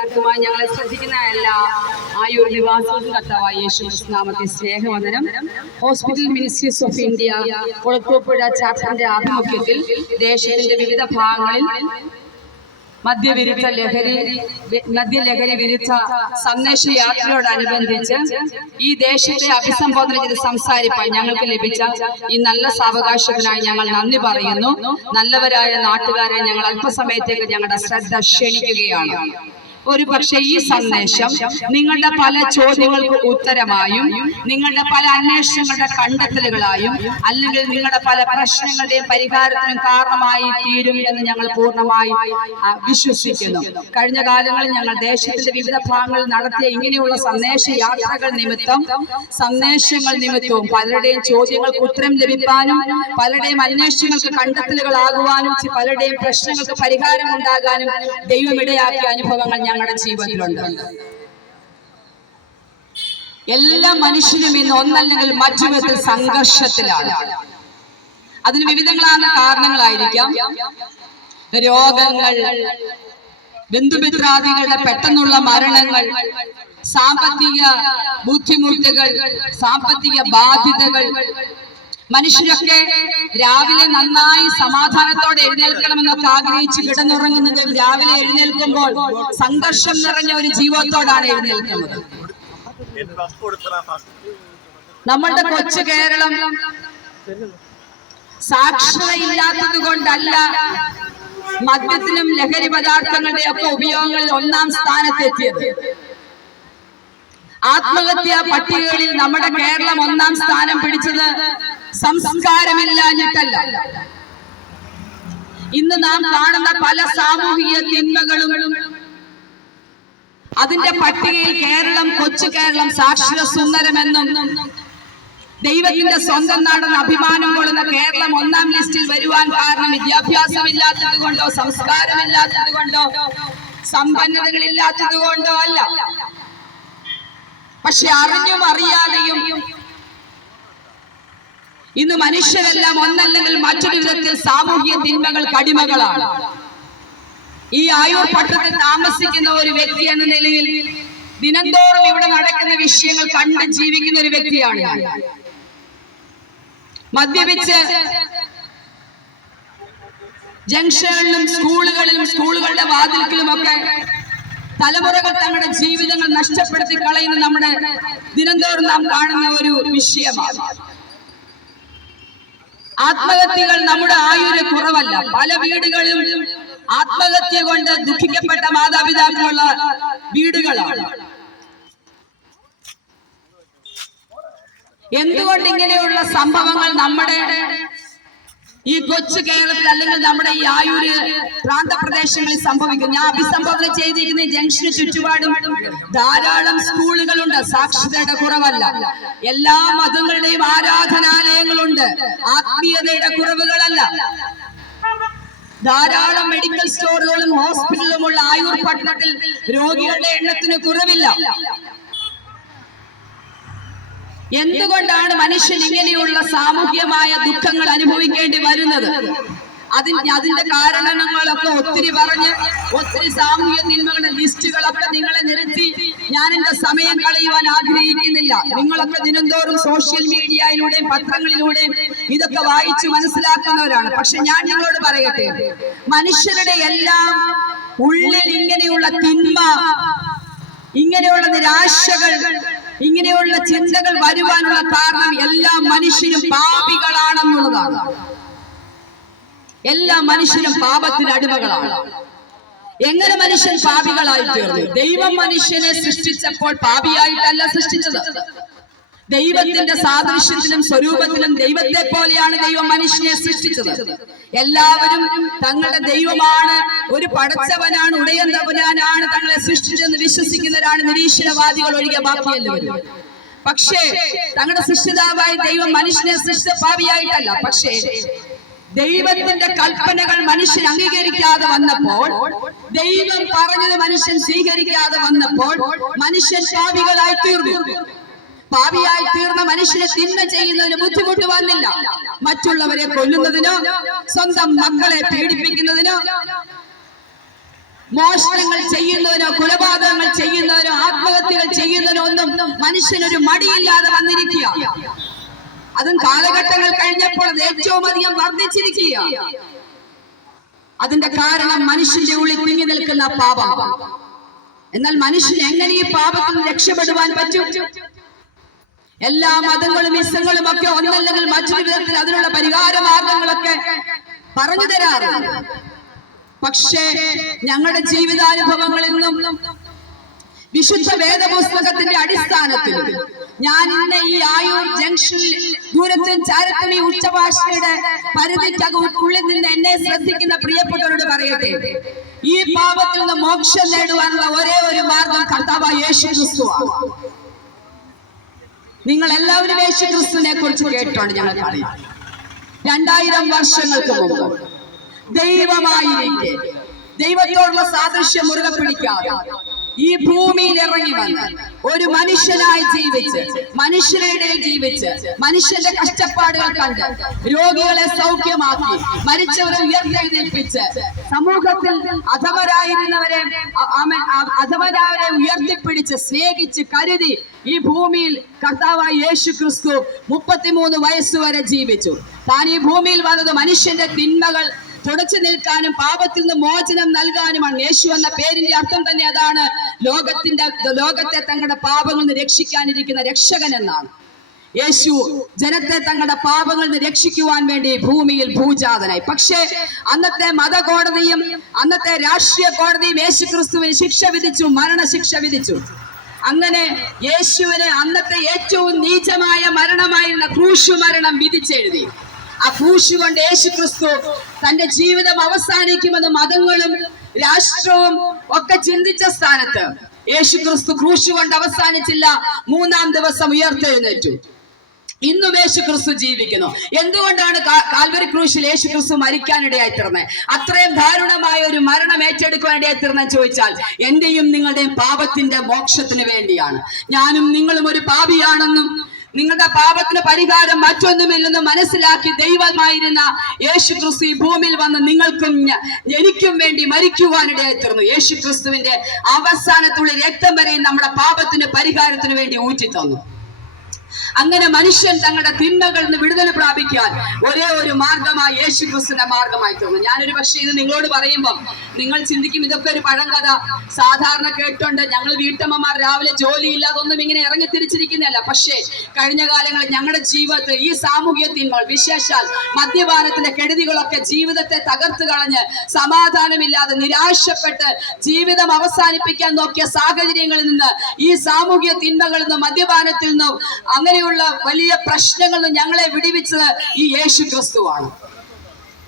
യാഥാർത്ഥ്യമായി ഞങ്ങളെ ശ്രദ്ധിക്കുന്ന എല്ലാ ആയുർ നിവാസവും കർത്താവായ യേശു നാമത്തെ സ്നേഹവന്ദനം. Hospital ministries of India Kulathupuzha ചാപ്റ്ററിന്റെ ആഭിമുഖ്യത്തിൽ ദേശത്തിന്റെ വിവിധ ഭാഗങ്ങളിൽ മദ്യവിരുദ്ധ ലഹരി മദ്യലഹരി വിരുദ്ധ സന്ദേശ യാത്രയോടനുബന്ധിച്ച് ഈ ദേശത്തെ അഭിസംബോധന ചെയ്ത് സംസാരിപ്പാൻ ഞങ്ങൾക്ക് ലഭിച്ച ഈ നല്ല സാവകാശത്തിനായി ഞങ്ങൾ നന്ദി പറയുന്നു. നല്ലവരായ നാട്ടുകാരെ ഞങ്ങൾ അല്പസമയത്തേക്ക് ഞങ്ങളുടെ ശ്രദ്ധ ക്ഷണിക്കുകയാണ്. ഒരു പക്ഷേ ഈ സന്ദേശം നിങ്ങളുടെ പല ചോദ്യങ്ങൾക്ക് ഉത്തരമായും നിങ്ങളുടെ പല അന്വേഷണങ്ങളുടെ കണ്ടെത്തലുകളായും അല്ലെങ്കിൽ നിങ്ങളുടെ പല പ്രശ്നങ്ങളുടെയും പരിഹാരത്തിനും കാരണമായി തീരും എന്ന് ഞങ്ങൾ പൂർണമായി വിശ്വസിക്കുന്നു. കഴിഞ്ഞ കാലങ്ങളിൽ ഞങ്ങൾ ദേശത്തിന്റെ വിവിധ ഭാഗങ്ങളിൽ നടത്തിയ ഇങ്ങനെയുള്ള സന്ദേശ യാത്രകൾ നിമിത്തം സന്ദേശങ്ങൾ നിമിത്തവും പലരുടെയും ചോദ്യങ്ങൾക്ക് ഉത്തരം ലഭിക്കാനും പലരുടെയും അന്വേഷണങ്ങൾക്ക് കണ്ടെത്തലുകളാകുവാനും പലരുടെയും പ്രശ്നങ്ങൾക്ക് പരിഹാരം ഉണ്ടാകാനും ദൈവമിടയാക്കിയ അനുഭവങ്ങൾ അനുഭവങ്ങൾ ഞങ്ങളുടെ ജീവിതത്തിലുണ്ട്. എല്ലാ മനുഷ്യനും ഇന്ന് ഒന്നല്ലെങ്കിൽ മറ്റു വിധത്തിൽ സംഘർഷത്തിലാണ്. അതിന് വിവിധങ്ങളാன കാരണങ്ങളായിരിക്കാം. രോഗങ്ങൾ ബന്ധുമിത്രാദികളുടെ പെട്ടെന്നുള്ള മരണങ്ങൾ സാമ്പത്തിക ബുദ്ധിമുട്ടുകൾ സാമ്പത്തിക ബാധ്യതകൾ മനുഷ്യരൊക്കെ രാവിലെ നന്നായി സമാധാനത്തോടെ എഴുന്നേൽക്കണമെന്നൊക്കെ ആഗ്രഹിച്ച് കിടന്നുറങ്ങുന്നത് രാവിലെ എഴുന്നേൽക്കുമ്പോൾ സംഘർഷം നിറഞ്ഞ ഒരു ജീവിതത്തോടാണ് എഴുന്നേൽക്കുന്നത്. നമ്മളുടെ കൊച്ചു കേരളം സാക്ഷരതയില്ലാത്തത് കൊണ്ടല്ല മദ്യത്തിനും ലഹരി പദാർത്ഥങ്ങളുടെ ഒക്കെ ഉപയോഗങ്ങളിൽ ഒന്നാം സ്ഥാനത്തെത്തിയത്. ആത്മഹത്യാ പട്ടികകളിൽ നമ്മുടെ കേരളം ഒന്നാം സ്ഥാനം പിടിച്ചത് സംസ്കാരമില്ലാഞ്ഞിട്ടല്ല. ഇന്ന് നാം കാണുന്ന പല സാമൂഹിക തിന്മകളും അതിന്റെ പട്ടികയിൽ കേരളം കൊച്ചു കേരളം സാക്ഷര സുന്ദരമെന്നും ദൈവത്തിന്റെ സ്വന്തം നാടെന്ന് അഭിമാനം കൊള്ളുന്ന കേരളം ഒന്നാം ലിസ്റ്റിൽ വരുവാൻ കാരണം വിദ്യാഭ്യാസമില്ലാത്തത് കൊണ്ടോ സംസ്കാരമില്ലാത്തത് കൊണ്ടോ സമ്പന്നതകളില്ലാത്തത് കൊണ്ടോ അല്ല. പക്ഷെ അറിഞ്ഞും അറിയാതെയും ഇന്ന് മനുഷ്യരെല്ലാം ഒന്നല്ലെങ്കിൽ മറ്റൊരു വിധത്തിൽ സാമൂഹ്യ തിന്മകൾ കടിമകളാണ്. ഈ ആയൂർ പട്ടണത്തിൽ താമസിക്കുന്ന ഒരു വ്യക്തി എന്ന നിലയിൽ ദിനംതോറും ഇവിടെ നടക്കുന്ന വിഷയങ്ങൾ കണ്ട് ജീവിക്കുന്ന ഒരു വ്യക്തിയാണ് മദ്യപിച്ച് ജംഗ്ഷനുകളിലും സ്കൂളുകളിലും സ്കൂളുകളുടെ വാതിൽക്കിലും ഒക്കെ തലമുറകൾ തങ്ങളുടെ ജീവിതങ്ങൾ നഷ്ടപ്പെടുത്തി കളയുന്ന നമ്മുടെ ദിനംതോറും നാം കാണുന്ന ഒരു വിഷയമാണ്. ആത്മഹത്യകൾ നമ്മുടെ ആയുര് കുറവല്ല. പല വീടുകളിലും ആത്മഹത്യ കൊണ്ട് ദുഃഖിക്കപ്പെട്ട മാതാപിതാക്കളുള്ള വീടുകളാണ്. എന്തുകൊണ്ട് ഇങ്ങനെയുള്ള സംഭവങ്ങൾ നമ്മുടെ ഈ കൊച്ചു കേരളത്തിൽ അല്ലെങ്കിൽ നമ്മുടെ ഈ ആയൂര് പ്രാന്തപ്രദേശങ്ങളിൽ സംഭവിക്കും ഞാൻ അഭിസംബോധന ചെയ്തിരിക്കുന്ന ജംഗ്ഷന് ചുറ്റുപാടും ധാരാളം സ്കൂളുകളുണ്ട്. സാക്ഷരതയുടെ കുറവല്ല. എല്ലാ മതങ്ങളുടെയും ആരാധനാലയങ്ങളുണ്ട്. ആത്മീയതയുടെ കുറവുകളല്ല. ധാരാളം മെഡിക്കൽ സ്റ്റോറുകളും ഹോസ്പിറ്റലുമുള്ള ആയൂർ പട്ടണത്തിൽ രോഗികളുടെ എണ്ണത്തിന് കുറവില്ല. എന്തുകൊണ്ടാണ് മനുഷ്യൻ ഇങ്ങനെയുള്ള സാമൂഹ്യമായ ദുഃഖങ്ങൾ അനുഭവിക്കേണ്ടി വരുന്നത്? അതിന് അതിന്റെ കാരണങ്ങളൊക്കെ ഒത്തിരി പറഞ്ഞ് ഒത്തിരി സാമൂഹ്യ തിന്മകളുടെ ലിസ്റ്റുകളൊക്കെ നിങ്ങളെ നിരത്തി ഞാൻ എന്റെ സമയം കളയുവാൻ ആഗ്രഹിക്കുന്നില്ല. നിങ്ങളൊക്കെ ദിനംതോറും സോഷ്യൽ മീഡിയയിലൂടെയും പത്രങ്ങളിലൂടെയും ഇതൊക്കെ വായിച്ചു മനസ്സിലാക്കുന്നവരാണ്. പക്ഷെ ഞാൻ നിങ്ങളോട് പറയട്ടെ മനുഷ്യരുടെ എല്ലാം ഉള്ളിൽ ഇങ്ങനെയുള്ള തിന്മ ഇങ്ങനെയുള്ള നിരാശകൾ ഇങ്ങനെയുള്ള ചിന്തകൾ വരുവാനുള്ള കാരണം എല്ലാ മനുഷ്യരും പാപികളാണെന്നുള്ളതാണ്. എല്ലാ മനുഷ്യരും പാപത്തിന് അടിമകളാണ്. എങ്ങനെ മനുഷ്യൻ പാപികളായി തീർന്നു? ദൈവം മനുഷ്യനെ സൃഷ്ടിച്ചപ്പോൾ പാപിയായിട്ടല്ല സൃഷ്ടിച്ചത്. ദൈവത്തിന്റെ സാദൃശ്യത്തിലും സ്വരൂപത്തിലും ദൈവത്തെ പോലെയാണ് ദൈവം മനുഷ്യനെ സൃഷ്ടിച്ചത്. എല്ലാവരും തങ്ങളുടെ ദൈവമാണ്. ഒരു പടച്ചവനാണ് ഉടയൻ തമ്പുരാനാണ് തങ്ങളെ സൃഷ്ടിച്ചെന്ന് വിശ്വസിക്കുന്നവരാണ് നിരീശ്വരവാദികൾ ഒഴികെ ബാക്കിയല്ലവരും പക്ഷേ തങ്ങളുടെ സൃഷ്ടിതാവായ ദൈവം മനുഷ്യനെ സൃഷ്ടിച്ച പാപിയായിട്ടല്ല. പക്ഷേ ദൈവത്തിന്റെ കൽപ്പനകൾ മനുഷ്യൻ അംഗീകരിക്കാതെ വന്നപ്പോൾ ദൈവം പറഞ്ഞത് മനുഷ്യൻ സ്വീകരിക്കാതെ വന്നപ്പോൾ മനുഷ്യൻ പാപികളായി തീർന്നു. പാപിയായി തീർന്ന മനുഷ്യനെ തിന്മ ചെയ്യുന്നതിന് ബുദ്ധിമുട്ട് വന്നില്ല. മറ്റുള്ളവരെ കൊല്ലുന്നതിനോ സ്വന്തം മക്കളെ പീഡിപ്പിക്കുന്നതിനോ മോഷണങ്ങൾ ചെയ്യുന്നതിനോ കൊലപാതകങ്ങൾ ചെയ്യുന്നതിനോ ആത്മഹത്യകൾ ചെയ്യുന്നതിനോ ഒന്നും മനുഷ്യനൊരു മടിയില്ലാതെ വന്നിരിക്കുക. അതും കാലഘട്ടങ്ങൾ കഴിഞ്ഞപ്പോൾ അത് ഏറ്റവും അധികം വർദ്ധിച്ചിരിക്കുക. അതിന്റെ കാരണം മനുഷ്യന്റെ ഉള്ളിൽ തിങ്ങി നിൽക്കുന്ന പാപം. എന്നാൽ മനുഷ്യൻ എങ്ങനെ ഈ പാപത്തിൽ രക്ഷപ്പെടുവാൻ പറ്റും? എല്ലാ മതങ്ങളും ഇസങ്ങളും ഒക്കെ ഒന്നല്ലെങ്കിൽ മറ്റൊരു വിധത്തിൽ അതിനുള്ള പരിഹാര മാർഗങ്ങളൊക്കെ പറഞ്ഞു തരാറുണ്ട്. പക്ഷേ ഞങ്ങളുടെ ജീവിതാനുഭവങ്ങളിൽ നിന്നും വിശുദ്ധ വേദപുസ്തകത്തിന്റെ അടിസ്ഥാനത്തിൽ ഞാൻ ഇന്ന് ഈ ആയൂർ ജംഗ്ഷനിൽ ദൂരത്തും ചാരത്തും ഈ ഉച്ചഭാഷയുടെ പരിധിക്കകുള്ളിൽ നിന്ന് എന്നെ ശ്രദ്ധിക്കുന്ന പ്രിയപ്പെട്ടവരോട് പറയട്ടെ. ഈ പാപത്തിൽ നിന്ന് മോക്ഷം നേടുവാനുള്ള ഒരേ ഒരു മാർഗം കർത്താവ് യേശു ക്രിസ്തുവാണ്. നിങ്ങൾ എല്ലാവരും യേശു ക്രിസ്തുവിനെ കുറിച്ച് കേട്ടോണ്ട് ഞങ്ങൾ അറിയാം രണ്ടായിരം വർഷങ്ങൾക്ക് മുമ്പ് ദൈവമായിരിക്കെ ദൈവത്തോടുള്ള സാദൃശ്യം മുറുകെ പിടിക്കാതെ ഈ ഭൂമിയിൽ ഇറങ്ങി വന്ന് ഒരു മനുഷ്യനായി ജീവിച്ച് മനുഷ്യരുടെ ജീവിച്ച് മനുഷ്യന്റെ കഷ്ടപ്പാടുകൾ കണ്ട് രോഗികളെ സൗഖ്യമാക്കി മരിച്ചവരെ ഉയർത്തെഴുന്നേൽപ്പിച്ച് സമൂഹത്തിൽ അധമരായിരുന്നവരെ അധമരായവരെ ഉയർത്തിപ്പിടിച്ച് സ്നേഹിച്ച് കരുതി ഈ ഭൂമിയിൽ കർത്താവായ യേശു ക്രിസ്തു മുപ്പത്തിമൂന്ന് വയസ്സുവരെ ജീവിച്ചു. താൻ ഈ ഭൂമിയിൽ വന്നത് മനുഷ്യന്റെ തിന്മകൾ തുടച്ചു നിൽക്കാനും പാപത്തിൽ നിന്ന് മോചനം നൽകാനുമാണ് യേശു എന്ന പേരിന്റെ അർത്ഥം തന്നെ അതാണ് ലോകത്തിന്റെ ലോകത്തെ തങ്ങളുടെ പാപങ്ങളിൽ നിന്ന് രക്ഷിക്കാനിരിക്കുന്ന രക്ഷകൻ എന്നാണ്. യേശു ജനത്തെ തങ്ങളുടെ പാപങ്ങളിൽ നിന്ന് രക്ഷിക്കുവാൻ വേണ്ടി ഭൂമിയിൽ ഭൂജാതനായി. പക്ഷേ അന്നത്തെ മതകോടതിയും അന്നത്തെ രാഷ്ട്രീയ കോടതിയും യേശു ക്രിസ്തുവിന് ശിക്ഷ വിധിച്ചു മരണശിക്ഷ വിധിച്ചു. അങ്ങനെ യേശുവിന് അന്നത്തെ ഏറ്റവും നീചമായ മരണമായിരുന്ന ക്രൂശു മരണം വിധിച്ചെഴുതി. ആ ക്രൂശ് യേശു ക്രിസ്തു തന്റെ ജീവിതം അവസാനിക്കുമെന്ന് മതങ്ങളും രാഷ്ട്രവും ഒക്കെ ചിന്തിച്ച സ്ഥാനത്ത് യേശു ക്രിസ്തു ക്രൂശ് കൊണ്ട് അവസാനിച്ചില്ല. മൂന്നാം ദിവസം ഉയർത്തെഴുന്നേറ്റു. ഇന്നും യേശു ക്രിസ്തു ജീവിക്കുന്നു. എന്തുകൊണ്ടാണ് കാൽവരി ക്രൂശിൽ യേശു ക്രിസ്തു മരിക്കാനിടയായി തീർന്നത് അത്രയും ദാരുണമായ ഒരു മരണം ഏറ്റെടുക്കാനിടയായി തീർന്നെന്ന് ചോദിച്ചാൽ എന്റെയും നിങ്ങളുടെയും പാപത്തിന്റെ മോക്ഷത്തിന് വേണ്ടിയാണ്. ഞാനും നിങ്ങളും ഒരു പാപിയാണെന്നും നിങ്ങളുടെ പാപത്തിന് പരിഹാരം മറ്റൊന്നുമില്ലെന്ന് മനസ്സിലാക്കി ദൈവമായിരുന്ന യേശു ക്രിസ്തു ഭൂമിയിൽ വന്ന് നിങ്ങൾക്കും എനിക്കും വേണ്ടി മരിക്കുവാനിടയായി തീർന്നു യേശു ക്രിസ്തുവിന്റെ അവസാനത്തുള്ള രക്തം വരെയും നമ്മുടെ പാപത്തിന് പരിഹാരത്തിന് വേണ്ടി ഊറ്റി തന്നു അങ്ങനെ മനുഷ്യൻ തങ്ങളുടെ തിന്മകളിൽ നിന്ന് വിടുതൽ പ്രാപിക്കാൻ ഒരേ ഒരു മാർഗമായി യേശു ക്രിസ്തുവിന്റെ മാർഗമായി തോന്നുന്നു ഞാനൊരു പക്ഷേ ഇത് നിങ്ങളോട് പറയുമ്പോൾ നിങ്ങൾ ചിന്തിക്കും ഇതൊക്കെ ഒരു പഴങ്കഥ. സാധാരണ കേട്ടുണ്ട് ഞങ്ങൾ വീട്ടമ്മമാർ രാവിലെ ജോലിയില്ലാതൊന്നും ഇങ്ങനെ ഇറങ്ങി തിരിച്ചിരിക്കുന്നതല്ല. പക്ഷേ കഴിഞ്ഞ കാലങ്ങളിൽ ഞങ്ങളുടെ ജീവിതത്തിൽ ഈ സാമൂഹ്യ തിന്മകൾ വിശേഷാൽ മദ്യപാനത്തിന്റെ കെടുതികളൊക്കെ ജീവിതത്തെ തകർത്ത് കളഞ്ഞ് സമാധാനമില്ലാതെ നിരാശപ്പെട്ട് ജീവിതം അവസാനിപ്പിക്കാൻ നോക്കിയ സാഹചര്യങ്ങളിൽ നിന്ന് ഈ സാമൂഹ്യ തിന്മകളിൽ നിന്നും മദ്യപാനത്തിൽ നിന്നും അങ്ങനെയുള്ള വലിയ പ്രശ്നങ്ങളിൽ ഞങ്ങളെ വിടിവിച്ചത് ഈ യേശു ക്രിസ്തുവാണ്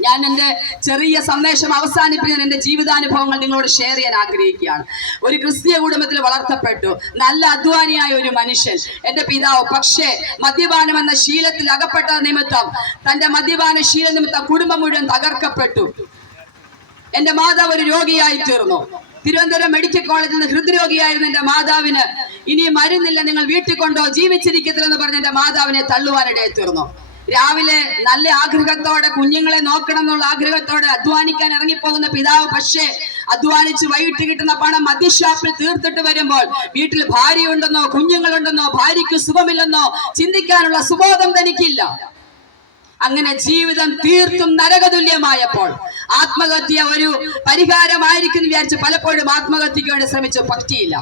ഞാൻ എന്റെ ചെറിയ സന്ദേശം അവസാനിപ്പിക്കാൻ എന്റെ ജീവിതാനുഭവങ്ങൾ നിങ്ങളോട് ഷെയർ ചെയ്യാൻ ആഗ്രഹിക്കുകയാണ്. ഒരു ക്രിസ്തീയ കുടുംബത്തിൽ വളർത്തപ്പെട്ടു. നല്ല അധ്വാനിയായ ഒരു മനുഷ്യൻ. എന്റെ പിതാവ് പക്ഷേ മദ്യപാനം എന്ന ശീലത്തിൽ അകപ്പെട്ട നിമിത്തം തന്റെ മദ്യപാന ശീല നിമിത്തം കുടുംബം മുഴുവൻ തകർക്കപ്പെട്ടു. എന്റെ മാതാവ് ഒരു രോഗിയായി തീർന്നു. തിരുവനന്തപുരം മെഡിക്കൽ കോളേജിൽ നിന്ന് ഹൃദ്രോഗിയായിരുന്ന എന്റെ മാതാവിന് ഇനി മരുന്നില്ല നിങ്ങൾ വീട്ടിൽ കൊണ്ടോ ജീവിച്ചിരിക്കത്തില്ലെന്ന് പറഞ്ഞ എന്റെ മാതാവിനെ തള്ളുവാനിടയായി തീർന്നു. രാവിലെ നല്ല ആഗ്രഹത്തോടെ കുഞ്ഞുങ്ങളെ നോക്കണം എന്നുള്ള ആഗ്രഹത്തോടെ അധ്വാനിക്കാൻ ഇറങ്ങിപ്പോകുന്ന പിതാവ് പക്ഷേ അധ്വാനിച്ച് വൈകിട്ട് കിട്ടുന്ന പണം മദ്യഷാപ്പിൽ തീർത്തിട്ട് വരുമ്പോൾ വീട്ടിൽ ഭാര്യയുണ്ടെന്നോ കുഞ്ഞുങ്ങളുണ്ടെന്നോ ഭാര്യയ്ക്ക് സുഖമില്ലെന്നോ ചിന്തിക്കാനുള്ള സുബോധം തനിക്കില്ല. അങ്ങനെ ജീവിതം തീർത്തും നരകതുല്യമായപ്പോൾ ആത്മഹത്യ ഒരു പരിഹാരമായിരിക്കും വിചാരിച്ച് പലപ്പോഴും ആത്മഹത്യക്ക് വേണ്ടി ശ്രമിച്ചു പറ്റിയില്ല.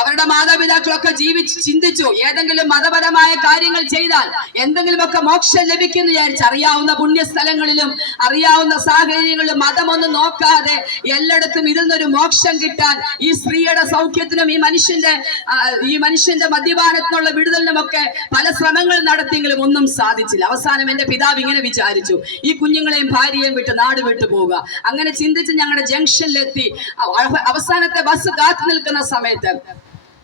അവരുടെ മാതാപിതാക്കളൊക്കെ ജീവിച്ച് ചിന്തിച്ചു ഏതെങ്കിലും മതപരമായ കാര്യങ്ങൾ ചെയ്താൽ എന്തെങ്കിലുമൊക്കെ മോക്ഷം ലഭിക്കുന്നു വിചാരിച്ച് അറിയാവുന്ന പുണ്യസ്ഥലങ്ങളിലും അറിയാവുന്ന സാഹചര്യങ്ങളിലും മതമൊന്നും നോക്കാതെ എല്ലായിടത്തും ഇതിൽ നിന്നൊരു മോക്ഷം കിട്ടാൻ ഈ സ്ത്രീയുടെ സൗഖ്യത്തിനും ഈ മനുഷ്യന്റെ ഈ മനുഷ്യന്റെ മദ്യപാനത്തിനുള്ള വിടുതലിനുമൊക്കെ പല ശ്രമങ്ങൾ നടത്തിയെങ്കിലും ഒന്നും സാധിച്ചില്ല. അവസാനം എന്റെ പിതാവ് ഇങ്ങനെ വിചാരിച്ചു ഈ കുഞ്ഞുങ്ങളെയും ഭാര്യയെയും വിട്ട് നാട് വിട്ടു പോവുക. അങ്ങനെ ചിന്തിച്ച് ഞങ്ങളുടെ ജംഗ്ഷനിലെത്തി. അവസാനത്തെ ബസ് കാത്തു നിൽക്കുന്ന സമയത്ത്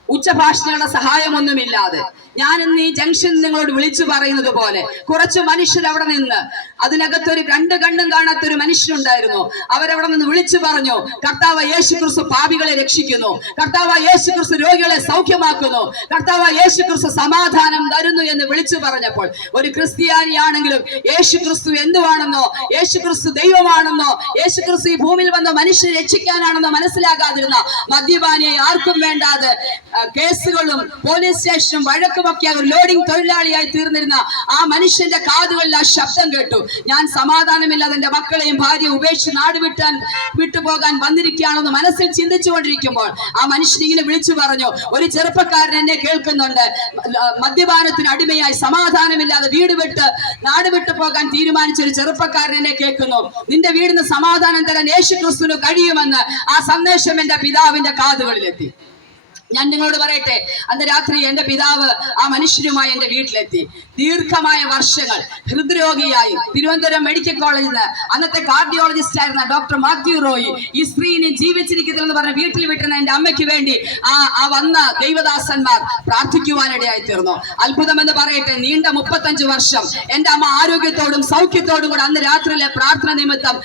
ഉച്ചഭാഷണങ്ങളുടെ സഹായമൊന്നുമില്ലാതെ. ഞാൻ ഇന്ന് ഈ ജംഗ്ഷൻ നിങ്ങളോട് വിളിച്ചു പറയുന്നത് പോലെ കുറച്ച് മനുഷ്യർ അവിടെ നിന്ന് അതിനകത്തൊരു രണ്ട് കണ്ണും കാണാത്ത ഒരു മനുഷ്യനുണ്ടായിരുന്നു അവരവിടെ നിന്ന് വിളിച്ചു പറഞ്ഞു കർത്താവ് യേശു ക്രിസ്തു പാപികളെ രക്ഷിക്കുന്നു. കർത്താവ് യേശു ക്രിസ്തു രോഗികളെ സൗഖ്യമാക്കുന്നു. കർത്താവ് യേശു ക്രിസ്തു സമാധാനം തരുന്നു എന്ന് വിളിച്ചു പറഞ്ഞപ്പോൾ ഒരു ക്രിസ്ത്യാനിയാണെങ്കിലും യേശു ക്രിസ്തു എന്തുവാണെന്നോ? യേശു ക്രിസ്തു ദൈവമാണെന്നോ? യേശു ക്രിസ്തു ഈ ഭൂമിയിൽ വന്ന മനുഷ്യരെ രക്ഷിക്കാനാണെന്നോ മനസ്സിലാകാതിരുന്ന മദ്യപാനിയെ ആർക്കും വേണ്ടാതെ കേസുകളും പോലീസ് സ്റ്റേഷനും വഴക്കുമൊക്കെ അവർ ലോഡിംഗ് തൊഴിലാളിയായി തീർന്നിരുന്ന ആ മനുഷ്യന്റെ കാതുകളിൽ ആ ശബ്ദം കേട്ടു. ഞാൻ സമാധാനമില്ലാതെ എന്റെ മക്കളെയും ഭാര്യയും ഉപേക്ഷിച്ച് നാട് വിട്ടാൻ വിട്ടുപോകാൻ വന്നിരിക്കുകയാണെന്ന് മനസ്സിൽ ചിന്തിച്ചുകൊണ്ടിരിക്കുമ്പോൾ ആ മനുഷ്യൻ ഇങ്ങനെ വിളിച്ചു പറഞ്ഞു ഒരു ചെറുപ്പക്കാരൻ എന്നെ കേൾക്കുന്നുണ്ട്. മദ്യപാനത്തിന് അടിമയായി സമാധാനമില്ലാതെ വീട് വിട്ട് നാട് വിട്ടു പോകാൻ തീരുമാനിച്ച ഒരു ചെറുപ്പക്കാരൻ എന്നെ കേൾക്കുന്നു. നിന്റെ വീടിന് സമാധാനം തരാൻ യേശു ക്രിസ്തുവിന് കഴിയുമെന്ന് ആ സന്ദേശം എന്റെ പിതാവിന്റെ കാതുകളിലെത്തി. ഞാൻ നിങ്ങളോട് പറയട്ടെ അന്ന് രാത്രി എന്റെ പിതാവ് ആ മനുഷ്യരുമായി എന്റെ വീട്ടിലെത്തി. ദീർഘമായ വർഷങ്ങൾ ഹൃദ്രോഗിയായി തിരുവനന്തപുരം മെഡിക്കൽ കോളേജിൽ നിന്ന് അന്നത്തെ കാർഡിയോളജിസ്റ്റ് ആയിരുന്ന ഡോക്ടർ മാത്യു റോയി ഈ സ്ത്രീ ഇനി ജീവിച്ചിരിക്കുന്നില്ലെന്ന് പറഞ്ഞ് വീട്ടിൽ വിട്ടുന്ന എന്റെ അമ്മയ്ക്ക് വേണ്ടി ആ ആ വന്ന ദൈവദാസന്മാർ പ്രാർത്ഥിക്കുവാനിടയായി തീർന്നു അത്ഭുതം എന്ന് പറയട്ടെ നീണ്ട മുപ്പത്തഞ്ച് വർഷം എന്റെ അമ്മ ആരോഗ്യത്തോടും സൗഖ്യത്തോടും കൂടെ അന്ന് രാത്രിയിലെ പ്രാർത്ഥന നിമിത്തം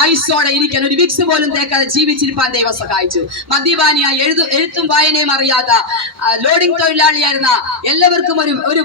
ആയുസ്സോടെ ഇരിക്കാൻ ഒരു വിക്സ് പോലും തേക്കാതെ ജീവിച്ചിരിപ്പാൻ ദൈവം സഹായിച്ചു. മദ്യപാനിയായി എഴുതും എഴുത്തും വായനയും അറിയാത്ത ലോഡിംഗ് തൊഴിലാളിയായിരുന്ന എല്ലാവർക്കും ഒരു ഒരു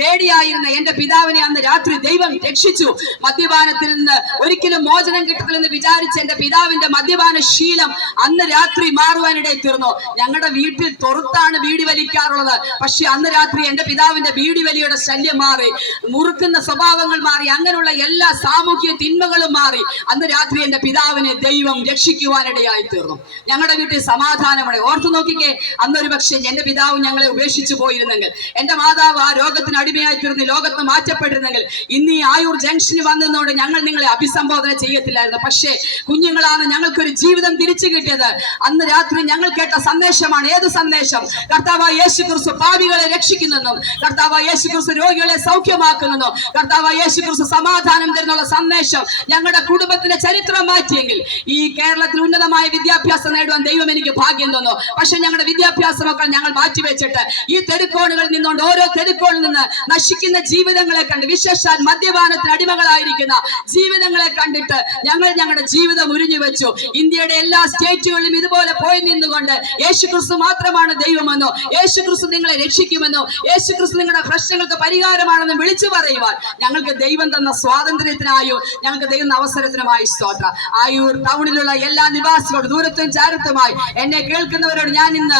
പേടിയായിരുന്ന എന്റെ പിതാവിനെ അന്ന് രാത്രി ദൈവം രക്ഷിച്ചു. മദ്യപാനത്തിൽ നിന്ന് ഒരിക്കലും മോചനം കിട്ടത്തില്ലെന്ന് വിചാരിച്ച എന്റെ പിതാവിന്റെ മദ്യപാന ശീലം അന്ന് രാത്രി മാറുവാനിടയിൽ തീർന്നു. ഞങ്ങളുടെ വീട്ടിൽ തുറത്താണ് വീടി വലിക്കാറുള്ളത്. പക്ഷെ അന്ന് രാത്രി എന്റെ പിതാവിന്റെ വീടി വലിയുടെ ശല്യം മാറി മുറുക്കുന്ന സ്വഭാവങ്ങൾ മാറി അങ്ങനെയുള്ള എല്ലാ സാമൂഹ്യ തിന്മകളും മാറി അന്ന് രാത്രി എന്റെ പിതാവിനെ ദൈവം രക്ഷിക്കുവാനിടയായി തീർന്നു. ഞങ്ങളുടെ വീട്ടിൽ സമാധാനമാണ് ഓർത്തു നോക്കിക്കേ അന്നൊരു പക്ഷേ എന്റെ പിതാവ് ഞങ്ങളെ ഉപേക്ഷിച്ചു പോയിരുന്നെങ്കിൽ എന്റെ മാതാവ് ആ രോഗത്തിന് അടിമയായി തീർന്ന് ലോകത്ത് മാറ്റപ്പെട്ടിരുന്നെങ്കിൽ ഇന്ന് ഈ ആയൂർ ജംഗ്ഷനിൽ വന്നതുകൊണ്ട് ഞങ്ങൾ നിങ്ങളെ അഭിസംബോധന ചെയ്യത്തില്ലായിരുന്നു. പക്ഷേ കുഞ്ഞുങ്ങളാണ് ഞങ്ങൾക്കൊരു ജീവിതം തിരിച്ചു കിട്ടിയത്. അന്ന് രാത്രി ഞങ്ങൾ കേട്ട സന്ദേശമാണ്. ഏത് സന്ദേശം? കർത്താവ് യേശു ക്രിസ്തു പാവികളെ രക്ഷിക്കുന്നെന്നും കർത്താവ് യേശു ക്രിസ്തു രോഗികളെ സൗഖ്യമാക്കുന്നെന്നും കർത്താവ് യേശു ക്രിസ്തു സമാധാനം തരുന്നുള്ള സന്ദേശം ഞങ്ങളുടെ കുടുംബത്തിന്റെ ചരിത്രം മാറ്റിയെങ്കിൽ ഈ കേരളത്തിൽ ഉന്നതമായ വിദ്യാഭ്യാസം നേടുവാൻ ദൈവം എനിക്ക് ഭാഗ്യം തന്നു. പക്ഷെ ഞങ്ങളുടെ വിദ്യാഭ്യാസമൊക്കെ ഞങ്ങൾ മാറ്റിവെച്ചിട്ട് ഈ തെരുക്കോണുകളിൽ നിന്നുകൊണ്ട് ഓരോ തെരുക്കോണിൽ നിന്ന് നശിക്കുന്ന ജീവിതങ്ങളെ കണ്ട് വിശേഷാൽ മദ്യപാനത്തിന് അടിമകളായിരിക്കുന്ന ജീവിതങ്ങളെ കണ്ടിട്ട് ഞങ്ങൾ ഞങ്ങളുടെ ജീവിതം ഉരിഞ്ഞു വെച്ചു ഇന്ത്യയുടെ എല്ലാ സ്റ്റേറ്റുകളിലും ഇതുപോലെ പോയി നിന്നുകൊണ്ട് യേശു ക്രിസ്തു മാത്രമാണ് ദൈവമെന്നോ യേശു ക്രിസ്തു നിങ്ങളെ രക്ഷിക്കുമെന്നോ യേശു ക്രിസ്തു നിങ്ങളുടെ പ്രശ്നങ്ങൾക്ക് പരിഹാരമാണെന്ന് വിളിച്ചു പറയുവാൻ ഞങ്ങൾക്ക് ദൈവം തന്ന സ്വാതന്ത്ര്യത്തിനായോ ഞങ്ങൾക്ക് ദൈവം അവസരത്തിനുമായി സ്തോത്ര. ആയൂർ ടൗണിലുള്ള എല്ലാ നിവാസികളോടും ദൂരത്തും ചാരത്തുമായി എന്നെ കേൾക്കുന്നവരോട് ഞാൻ ഇന്ന്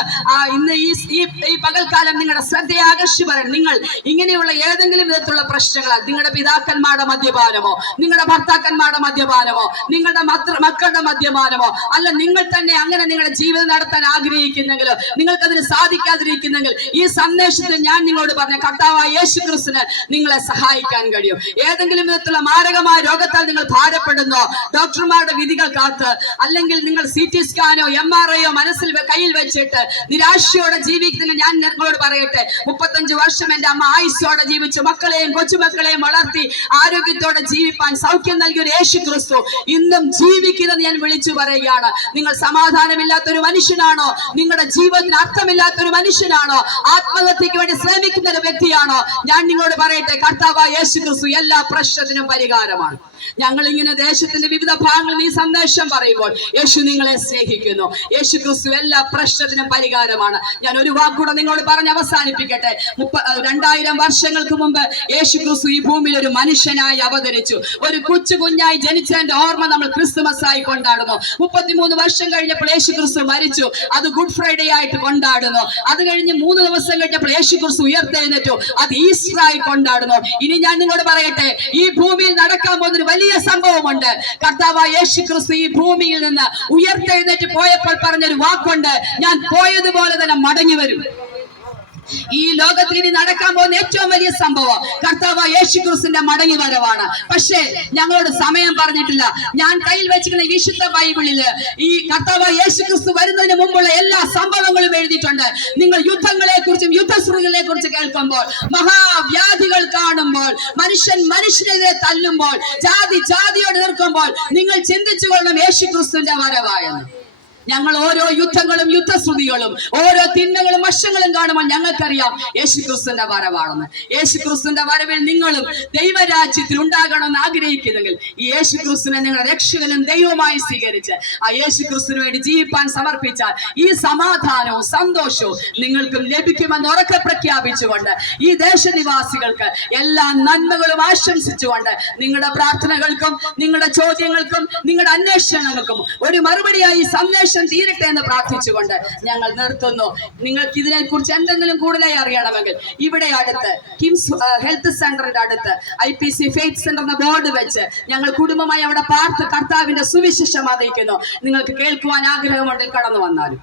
ഇന്ന് ഈ ഈ പകൽക്കാലം നിങ്ങളുടെ ശ്രദ്ധയെ ആകർഷിപ്പറയണം നിങ്ങൾ ഇങ്ങനെയുള്ള ഏതെങ്കിലും വിധത്തിലുള്ള പ്രശ്നങ്ങളാൽ നിങ്ങളുടെ പിതാക്കന്മാരുടെ മദ്യപാനമോ നിങ്ങളുടെ ഭർത്താക്കന്മാരുടെ മദ്യപാനമോ നിങ്ങളുടെ മക്കളുടെ മദ്യപാനമോ അല്ല നിങ്ങൾ തന്നെ അങ്ങനെ നിങ്ങളുടെ ജീവിതം നടത്താൻ ആഗ്രഹിക്കുന്നെങ്കിലോ നിങ്ങൾക്കതിന് സാധിക്കാതിരിക്കുന്നെങ്കിൽ ഈ സന്ദേശത്തിൽ ഞാൻ നിങ്ങളോട് പറഞ്ഞ കർത്താവായ യേശു ക്രിസ്തുന് നിങ്ങളെ സഹായിക്കാൻ കഴിയും. ഏതെങ്കിലും വിധത്തിലുള്ള മാരകമായ രോഗത്താൽ നിങ്ങൾ ഭാരപ്പെടുന്നോ ഡോക്ടർമാരുടെ വിധികൾ കാത്ത് അല്ലെങ്കിൽ നിങ്ങൾ സി ടി സ്കാനോ എം ആർ ഐയോ മനസ്സിൽ കയ്യിൽ വെച്ചിട്ട് നിരാശയോടെ ജീവിക്കുന്ന ഞാൻ നിങ്ങളോട് പറയട്ടെ. മുപ്പത്തഞ്ച് വർഷം എന്റെ അമ്മ ആയുസ്സോടെ ജീവിച്ചു മക്കളെയും കൊച്ചുമക്കളെയും വളർത്തി ആരോഗ്യത്തോടെ ജീവിപ്പാൻ സൗഖ്യം നൽകിയ ഒരു യേശു ക്രിസ്തു ഇന്നും ജീവിക്കുന്നത് ഞാൻ വിളിച്ചു പറയുകയാണ്. നിങ്ങൾ സമാധാനമില്ലാത്ത ഒരു മനുഷ്യനാണോ? നിങ്ങളുടെ ജീവിതത്തിന് അർത്ഥമില്ലാത്ത ഒരു മനുഷ്യനാണോ? ആത്മഹത്യക്ക് വേണ്ടി ശ്രമിക്കുന്ന ഒരു വ്യക്തിയാണോ? ഞാൻ നിങ്ങളോട് പറയട്ടെ കർത്താവ് യേശു ക്രിസ്തു എല്ലാ പ്രശ്നത്തിനും പരിഹാരമാണ്. ഞങ്ങൾ ഇങ്ങനെ ദേശത്തിന്റെ വിവിധ ഭാഗങ്ങളിൽ ഈ സന്ദേശം പറയുമ്പോൾ യേശു നിങ്ങളെ സ്നേഹിക്കുന്നു. യേശു ക്രിസ്തു എല്ലാ പ്രശ്നത്തിനും പരിഹാരമാണ് ഞാൻ ഒരു വാക്കൂടെ നിങ്ങളോട് പറഞ്ഞ് അവസാനിപ്പിക്കട്ടെ. മുപ്പ രണ്ടായിരം വർഷങ്ങൾക്ക് മുമ്പ് യേശു ക്രിസ്തു ഈ ഭൂമിയിൽ ഒരു മനുഷ്യനായി അവതരിച്ചു. ഒരു കൊച്ചു കുഞ്ഞായി ജനിച്ചതിന്റെ ഓർമ്മ നമ്മൾ ക്രിസ്തുമസ് ആയി കൊണ്ടാടുന്നു. മുപ്പത്തിമൂന്ന് വർഷം കഴിഞ്ഞപ്പോൾ യേശു ക്രിസ്തു മരിച്ചു. അത് ഗുഡ് ഫ്രൈഡേ ആയിട്ട് കൊണ്ടാടുന്നു. അത് കഴിഞ്ഞ് മൂന്ന് ദിവസം കഴിഞ്ഞപ്പോൾ യേശു ക്രിസ്തു ഉയർത്തെഴുന്നേറ്റു. അത് ഈസ്റ്റർ ആയി കൊണ്ടാടുന്നു. ഇനി ഞാൻ നിങ്ങളോട് പറയട്ടെ ഈ ഭൂമിയിൽ നടക്കാൻ പോകുന്ന ഒരു വലിയ സംഭവമുണ്ട്. കർത്താവ് യേശു ക്രിസ്തു ഈ ഭൂമിയിൽ നിന്ന് ഉയർത്തെഴുന്നേറ്റ് പോയപ്പോൾ പറഞ്ഞൊരു വാക്കുണ്ട്. ഞാൻ പോയതുപോലെ തന്നെ മടങ്ങി വരും. ഈ ലോകത്തിൽ ഇനി നടക്കാൻ പോകുന്ന ഏറ്റവും വലിയ സംഭവം കർത്താവ് യേശു ക്രിസ്തുവിന്റെ മടങ്ങി വരവാണ്. പക്ഷേ ഞങ്ങളോട് സമയം പറഞ്ഞിട്ടില്ല. ഞാൻ കയ്യിൽ വെച്ചിരിക്കുന്ന വിശുദ്ധ ബൈബിളിൽ ഈ കർത്താവ് യേശു ക്രിസ്തു വരുന്നതിന് മുമ്പുള്ള എല്ലാ സംഭവങ്ങളും എഴുതിയിട്ടുണ്ട്. നിങ്ങൾ യുദ്ധങ്ങളെ കുറിച്ചും യുദ്ധശ്രുതികളെ കുറിച്ച് കേൾക്കുമ്പോൾ മഹാവ്യാധികൾ കാണുമ്പോൾ മനുഷ്യൻ മനുഷ്യനെതിരെ തല്ലുമ്പോൾ ജാതി ജാതിയോട് നിൽക്കുമ്പോൾ നിങ്ങൾ ചിന്തിച്ചു കൊള്ളണം യേശു ക്രിസ്തുവിന്റെ വരവായെന്ന്. ഞങ്ങൾ ഓരോ യുദ്ധങ്ങളും യുദ്ധശ്രുതികളും ഓരോ തിന്മകളും വശങ്ങളും കാണുമ്പോൾ ഞങ്ങൾക്കറിയാം യേശു ക്രിസ്തുവിന്റെ വരവാണെന്ന്. യേശു ക്രിസ്തുവിന്റെ വരവിൽ നിങ്ങളും ദൈവരാജ്യത്തിൽ ഉണ്ടാകണമെന്ന് ആഗ്രഹിക്കുന്നെങ്കിൽ ഈ യേശു ക്രിസ്തുവിനെ നിങ്ങളുടെ രക്ഷകനും ദൈവമായി സ്വീകരിച്ച് ആ യേശു ക്രിസ്തുവിന് വേണ്ടി ജീവിപ്പാൻ സമർപ്പിച്ചാൽ ഈ സമാധാനവും സന്തോഷവും നിങ്ങൾക്കും ലഭിക്കുമെന്ന് ഉറക്കെ പ്രഖ്യാപിച്ചുകൊണ്ട് ഈ ദേശനിവാസികൾക്ക് എല്ലാ നന്മകളും ആശംസിച്ചുകൊണ്ട് നിങ്ങളുടെ പ്രാർത്ഥനകൾക്കും നിങ്ങളുടെ ചോദ്യങ്ങൾക്കും നിങ്ങളുടെ അന്വേഷണങ്ങൾക്കും ഒരു മറുപടിയായി സന്ദേശം ഇൻഫെക്ഷൻ തീരട്ടെ എന്ന് പ്രാർത്ഥിച്ചുകൊണ്ട് ഞങ്ങൾ നിർത്തുന്നു. നിങ്ങൾക്ക് ഇതിനെ കുറിച്ച് എന്തെങ്കിലും കൂടുതലായി അറിയണമെങ്കിൽ ഇവിടെ അടുത്ത് കിംസ് ഹെൽത്ത് സെന്ററിന്റെ അടുത്ത് ഐ പി സി ഫെയ്ത്ത് സെന്ററിന്റെ ബോർഡ് വെച്ച് ഞങ്ങൾ കുടുംബമായി അവിടെ പാർത്ത് കർത്താവിന്റെ സുവിശേഷം അറിയിക്കുന്നു. നിങ്ങൾക്ക് കേൾക്കുവാൻ ആഗ്രഹമുണ്ടെങ്കിൽ കടന്നു വന്നാലും.